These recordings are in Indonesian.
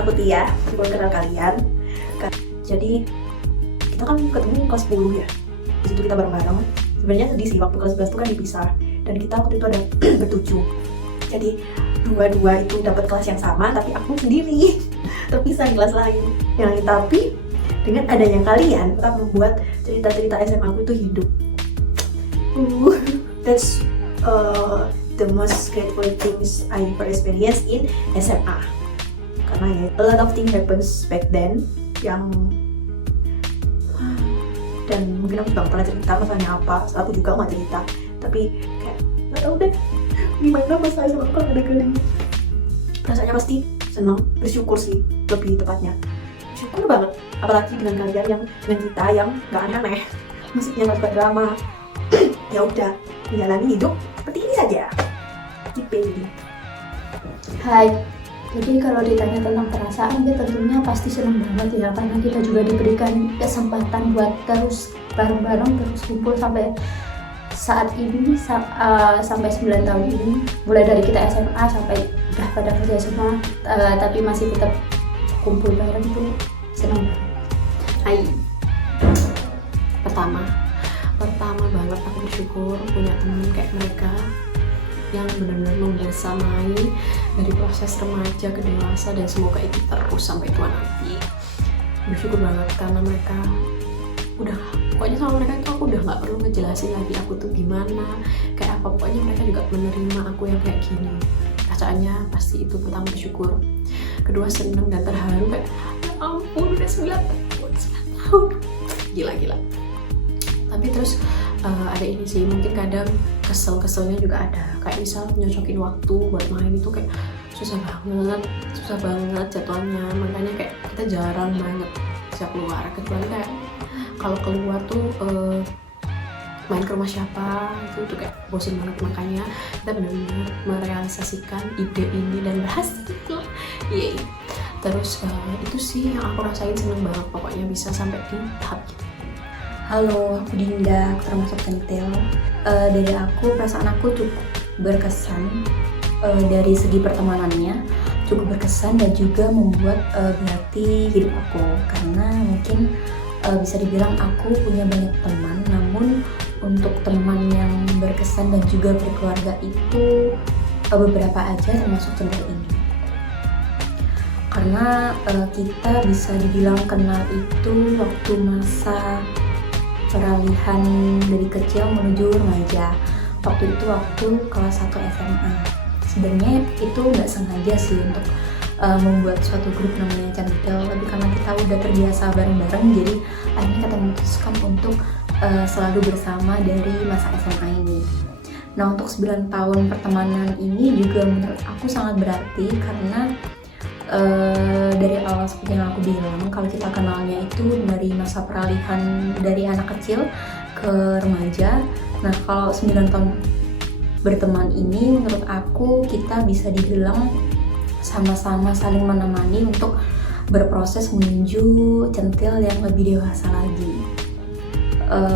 Aku Tia, belum kenal kalian. Jadi kita kan ketemu kelas 10 ya. Di situ kita bareng-bareng. Sebenarnya sedih sih waktu kelas 11 itu kan dipisah dan kita waktu itu ada bertujuh. Jadi dua-dua itu dapat kelas yang sama, tapi aku sendiri terpisah di kelas lain. Yang tapi dengan adanya kalian tetap membuat cerita-cerita SMA aku itu hidup. That's the most grateful things I ever experienced in SMA. Karena ya, a lot of things happens back then yang dan mungkin aku juga pernah cerita masalahnya apa, aku juga nggak cerita, tapi kayak nggak tahu deh gimana masa SMA aku ada kali. Rasanya pasti senang, bersyukur sih lebih tepatnya, syukur banget, apalagi dengan kalian yang dengan kita yang nggak aneh-aneh, musiknya nggak suka drama. Ya udah, menjalani hidup seperti ini saja. Gitu. Hai. Jadi kalau ditanya tentang perasaan, ya tentunya pasti senang banget ya, karena kita juga diberikan kesempatan buat terus bareng-bareng, terus kumpul sampai saat ini, sampai 9 tahun ini. Mulai dari kita SMA sampai udah pada kerja semua, tapi masih tetap kumpul bareng, tuh senang banget. Hai. Pertama banget aku bersyukur punya temen kayak mereka yang benar-benar membersamai dari proses remaja ke dewasa dan semoga itu terus sampai tua nanti. Bersyukur banget karena mereka udah, pokoknya sama mereka itu aku udah nggak perlu ngejelasin lagi aku tuh gimana, kayak apa, pokoknya mereka juga menerima aku yang kayak gini. Perasaannya pasti itu pertama bersyukur, kedua seneng dan terharu kayak ya ampun udah 9 tahun, gila. Tapi terus ada ini sih, mungkin kadang keselnya juga ada, kayak misal nyocokin waktu buat main itu kayak susah banget jadwalnya, makanya kayak kita jarang banget bisa keluar, kecuali kayak kalau keluar tuh main ke rumah siapa itu kayak bosen banget, makanya kita benar-benar merealisasikan ide ini dan berhasil. Yeay. Terus itu sih yang aku rasain, seneng banget pokoknya bisa sampai di tahap gitu. Halo, aku Dinda, aku termasuk centil. Dari aku, perasaan aku cukup berkesan dari segi pertemanannya, cukup berkesan dan juga membuat berarti hidup aku. Karena mungkin bisa dibilang aku punya banyak teman, namun untuk teman yang berkesan dan juga berkeluarga itu beberapa aja termasuk centil ini. Karena kita bisa dibilang kenal itu waktu masa peralihan dari kecil menuju remaja. Waktu itu waktu kelas 1 SMA. Sebenarnya itu nggak sengaja sih untuk membuat suatu grup namanya centil, tapi karena kita udah terbiasa bareng-bareng, jadi akhirnya kita memutuskan untuk selalu bersama dari masa SMA ini. Nah, untuk 9 tahun pertemanan ini juga menurut aku sangat berarti karena dari awal seperti yang aku bilang, kalau kita kenalnya itu dari masa peralihan dari anak kecil ke remaja. Nah, kalau 9 tahun berteman ini menurut aku kita bisa dibilang sama-sama saling menemani untuk berproses menuju centil yang lebih dewasa lagi.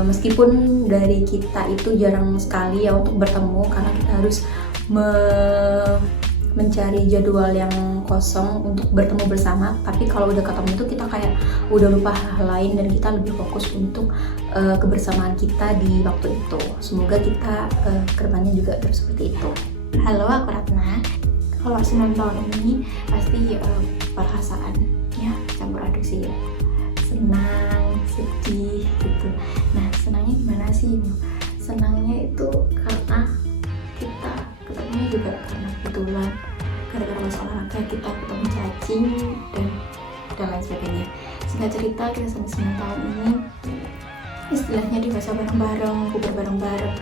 Meskipun dari kita itu jarang sekali ya untuk bertemu karena kita harus mencari jadwal yang kosong untuk bertemu bersama, tapi kalau udah ketemu itu kita kayak udah lupa hal lain dan kita lebih fokus untuk kebersamaan kita di waktu itu. Semoga kita kedepannya juga terus seperti itu. Halo, aku Ratna. Kalau 9 tahun ini pasti perasaan ya campur aduk sih ya, senang, sedih gitu. Nah, senangnya gimana sih? Senangnya itu karena kita ketemunya juga karena kebetulan, gara-gara masalah olahraga kita ketemu cacing dan lain sebagainya. Singkat cerita, kita sampai 9 tahun ini istilahnya dewasa bareng-bareng, puber bareng-bareng,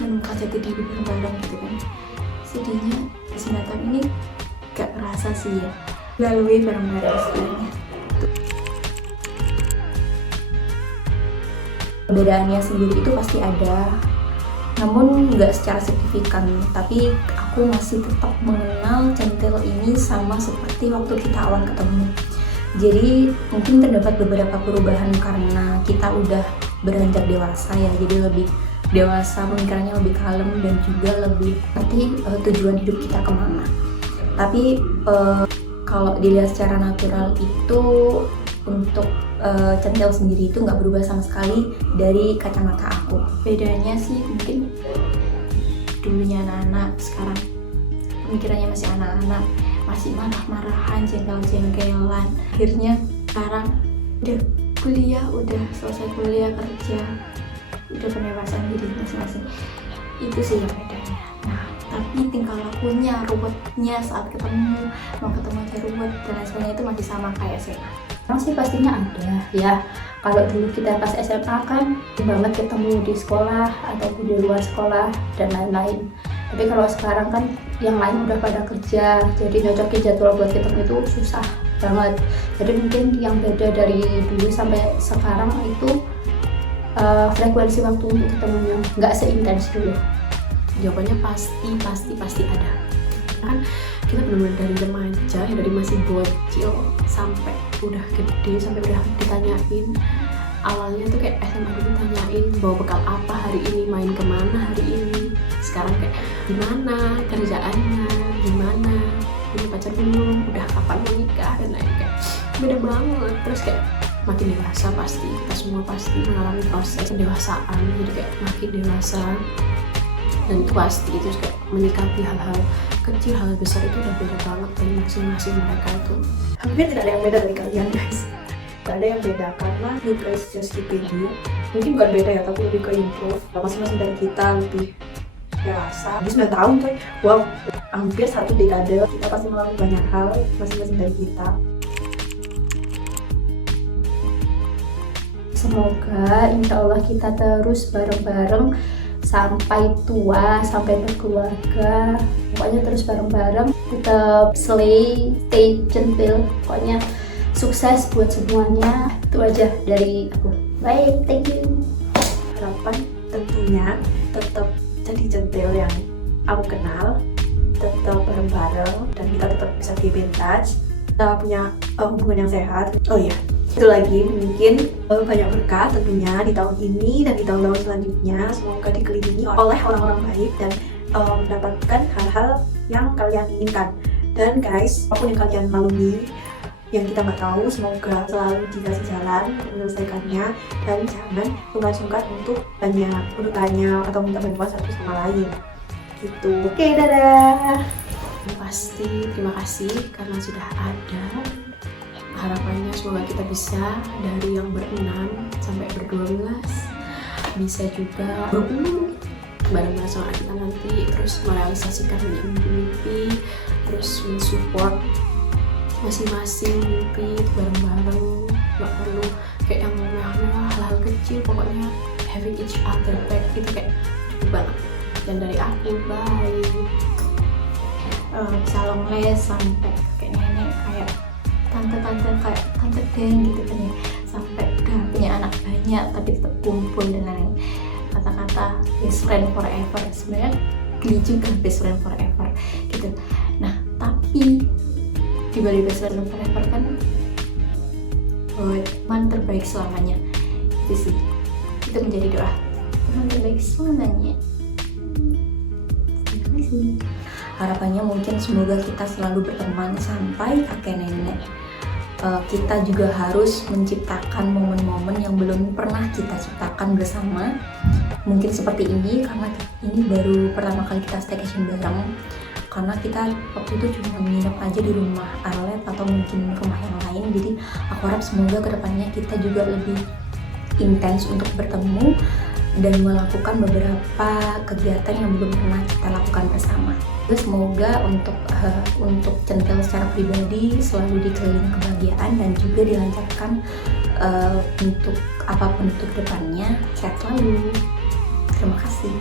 menemukan jati diri bareng-bareng gitu kan. Sedihnya 9 tahun ini gak kerasa sih ya, lalui bareng-bareng istilahnya. Perbedaannya sendiri itu pasti ada, namun nggak secara signifikan, tapi aku masih tetap mengenal centil ini sama seperti waktu kita awal ketemu. Jadi mungkin terdapat beberapa perubahan karena kita udah beranjak dewasa ya, jadi lebih dewasa, pemikirannya lebih kalem dan juga lebih ngerti tujuan hidup kita kemana. Tapi kalau dilihat secara natural itu untuk centil sendiri itu nggak berubah sama sekali dari kacamata aku. Bedanya sih mungkin dulunya anak-anak, sekarang pemikirannya masih anak-anak, masih marah-marahan, jengkel-jengkelan. Akhirnya sekarang udah kuliah, udah selesai kuliah, kerja, udah pendewasaan diri masing-masing. Itu sih yang bedanya. Nah, tapi tingkah lakunya, ruwetnya saat ketemu, mau ketemu aja ruwet dan lain sebagainya itu masih sama kayak SMA. Sekarang sih pastinya ada ya. Kalau dulu kita pas SMA kan banget ketemu di sekolah ataupun di luar sekolah dan lain-lain. Tapi kalau sekarang kan yang lain udah pada kerja, jadi nyocokin jadwal buat ketemu itu susah banget. Jadi mungkin yang beda dari dulu sampai sekarang itu frekuensi waktu untuk ketemunya nggak seintens dulu. Jawabannya pasti ada. Kan kita benar-benar dari remaja ya, dari masih bocil sampai udah gede, sampai udah ditanyain. Awalnya tuh kayak SMA dulu tanyain bawa bekal apa hari ini, main kemana hari ini. Sekarang kayak gimana kerjaannya, gimana punya pacar belum, udah kapan mau nikah dan lain, kayak beda banget. Terus kayak makin dewasa pasti kita semua pasti mengalami proses pendewasaan, jadi kayak makin dewasa dan itu pasti terus kayak menyikapi hal-hal kecil, hal besar itu udah beda banget dari masing-masing mereka itu. Hampir tidak ada yang beda dari kalian guys. Gak ada yang beda karena you guys just keep it you. Mungkin bukan beda ya, tapi lebih ke improve. Masing-masing dari kita lebih dewasa. Di 9 tahun coy, wow, hampir 1 dekade kita pasti melalui banyak hal masing-masing dari kita. Semoga insya Allah kita terus bareng-bareng sampai tua, sampai berkeluarga, pokoknya terus bareng-bareng, tetap stay centil, pokoknya sukses buat semuanya. Itu aja dari aku. Baik, thank you. Harapan tentunya tetap jadi centil yang aku kenal, tetap bareng-bareng dan kita tetap bisa keep in touch, kita punya hubungan yang sehat. Oh iya, Itu lagi mungkin banyak berkah tentunya di tahun ini dan di tahun-tahun selanjutnya. Semoga dikelilingi oleh orang-orang baik dan mendapatkan hal-hal yang kalian inginkan. Dan guys, apapun yang kalian lalui yang kita nggak tahu, semoga selalu dikasih jalan untuk menyelesaikannya dan jangan sungkan-sungkan untuk tanya atau minta bantuan satu sama lain gitu. Oke, dadah. Pasti terima kasih karena sudah ada. Harapannya semoga kita bisa dari yang ber-6 sampai ber-12 bisa juga berumur bareng-bareng sama kita nanti, terus merealisasikan banyak mimpi, terus mensupport masing-masing mimpi bareng-bareng, nggak perlu kayak yang mewah-mewah, hal-hal kecil, pokoknya having each other back itu kayak cukup banget. Dan dari aku, bye. Bisa long last sampai kakek nenek, kayak tante-tante, kayak tante Den gitu kan ya, sampai udah punya anak banyak tapi tetap kumpul dan lain-lain. Kata-kata best friend forever sebenarnya geli juga, best friend forever gitu. Nah tapi di balik best friend forever kan teman terbaik selamanya itu sih, itu menjadi doa teman terbaik selamanya. Terima kasih. Harapannya mungkin semoga kita selalu berteman sampai kakek nenek. Kita juga harus menciptakan momen-momen yang belum pernah kita ciptakan bersama. Mungkin seperti ini karena ini baru pertama kali kita staycation bareng. Karena kita waktu itu cuma menginap aja di rumah Arlet atau mungkin rumah yang lain. Jadi aku harap semoga kedepannya kita juga lebih intens untuk bertemu dan melakukan beberapa kegiatan yang belum pernah kita lakukan bersama. Terus semoga untuk Centil secara pribadi selalu dikelilingi kebahagiaan dan juga dilancarkan untuk apapun untuk depannya. Sehat selalu. Terima kasih.